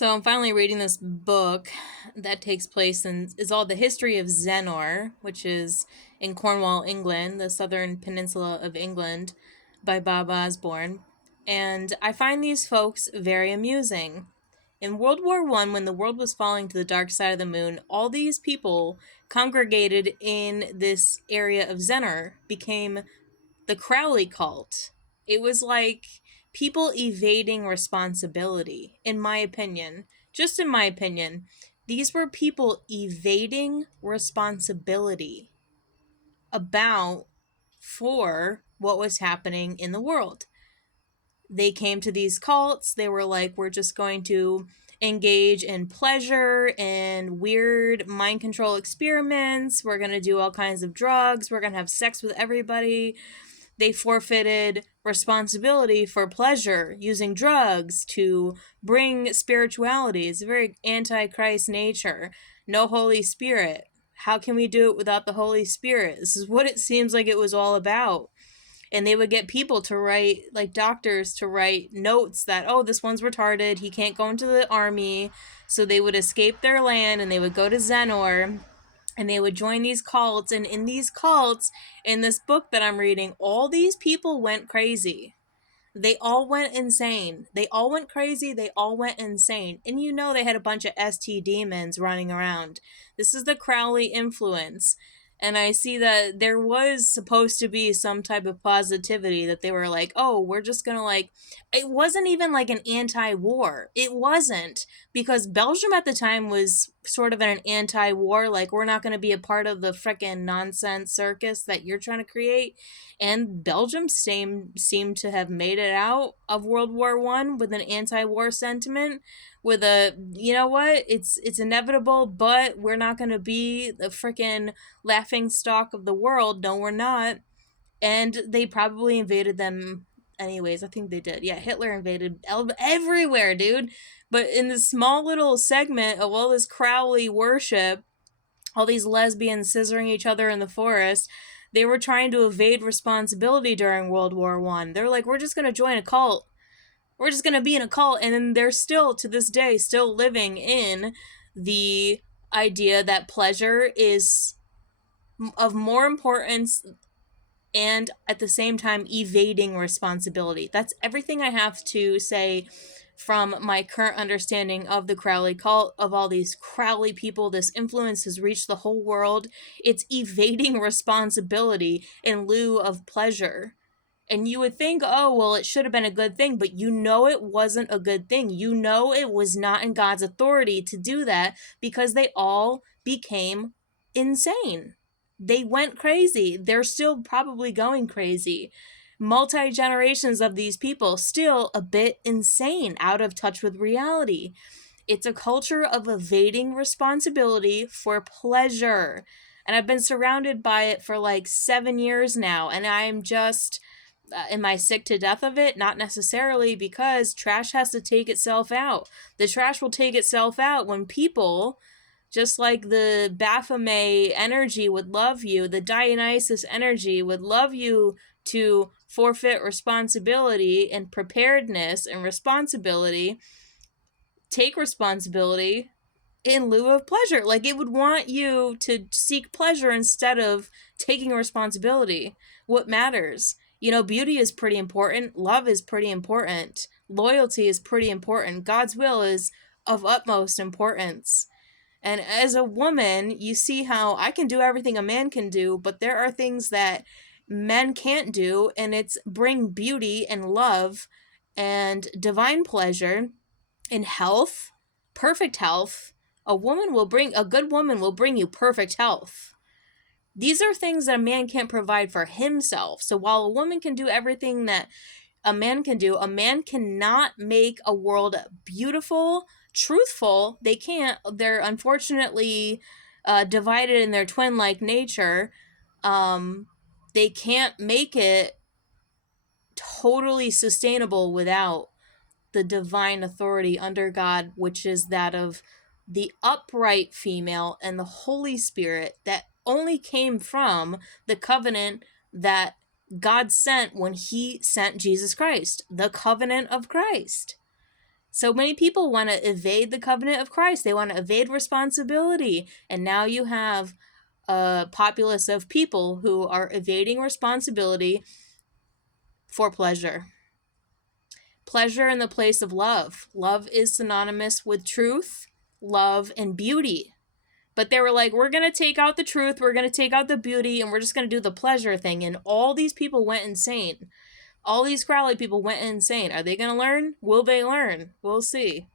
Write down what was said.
So I'm finally reading this book that takes place and is all the history of Zenor, which is in Cornwall, England, the southern peninsula of England, by Bob Osborne. And I find these folks very amusing. In World War One, when the world was falling to the dark side of the moon, all these people congregated in this area of Zenor became the Crowley cult. It was like people evading responsibility, in my opinion. Just in my opinion, these were people evading responsibility about for what was happening in the world. They came to these cults, they were like, we're just going to engage in pleasure and weird mind control experiments. We're going to do all kinds of drugs. We're going to have sex with everybody. They forfeited responsibility for pleasure using drugs to bring spirituality. It's a very antichrist nature. No Holy Spirit. How can we do it without the Holy Spirit? This is what it seems like it was all about. And they would get people to write, like doctors, to write notes that, oh, this one's retarded, he can't go into the army. So they would escape their land and they would go to Zenor and they would join these cults. And in these cults, in this book that I'm reading, all these people went crazy. They all went insane. They all went crazy. They all went insane. And you know they had a bunch of ST demons running around. This is the Crowley influence. And I see that there was supposed to be some type of positivity that they were like, oh, we're just gonna like. It wasn't even like an anti war. It wasn't. Because Belgium at the time was sort of an anti war, like, we're not gonna be a part of the frickin' nonsense circus that you're trying to create. And Belgium seemed to have made it out of World War One with an anti-war sentiment, with a, you know what, it's inevitable, but we're not going to be the freaking laughing stock of the world. No, we're not. And they probably invaded them anyways. I think they did. Yeah, Hitler invaded everywhere, dude. But in this small little segment of all this Crowley worship, all these lesbians scissoring each other in the forest, they were trying to evade responsibility during World War One. They're like, we're just gonna join a cult. We're just gonna be in a cult, and then they're still to this day still living in the idea that pleasure is of more importance and at the same time evading responsibility. That's everything I have to say from my current understanding of the Crowley cult, of all these Crowley people. This influence has reached the whole world. It's evading responsibility in lieu of pleasure. And you would think, oh, well, it should have been a good thing, but you know it wasn't a good thing. You know it was not in God's authority to do that because they all became insane. They went crazy. They're still probably going crazy. Multi generations of these people still a bit insane, out of touch with reality. It's a culture of evading responsibility for pleasure. And I've been surrounded by it for like 7 years now, and I'm just. Am I sick to death of it? Not necessarily, because trash has to take itself out. The trash will take itself out when people, just like the Baphomet energy would love you, the Dionysus energy would love you to forfeit responsibility and preparedness and responsibility, take responsibility in lieu of pleasure. Like, it would want you to seek pleasure instead of taking responsibility. What matters? You know, beauty is pretty important. Love is pretty important. Loyalty is pretty important. God's will is of utmost importance. And as a woman, you see how I can do everything a man can do, but there are things that men can't do, and it's bring beauty and love and divine pleasure in health, perfect health. A good woman will bring you perfect health. These are things that a man can't provide for himself. So while a woman can do everything that a man can do, a man cannot make a world beautiful, truthful. They can't. They're unfortunately divided in their twin-like nature. They can't make it totally sustainable without the divine authority under God, which is that of the upright female and the Holy Spirit that only came from the covenant that God sent when he sent Jesus Christ, the covenant of Christ. So many people want to evade the covenant of Christ. They want to evade responsibility. And now you have a populace of people who are evading responsibility for pleasure. Pleasure in the place of love. Love is synonymous with truth, love, and beauty. But they were like, we're going to take out the truth, we're going to take out the beauty, and we're just going to do the pleasure thing. And all these people went insane. All these Crowley people went insane. Are they going to learn? Will they learn? We'll see.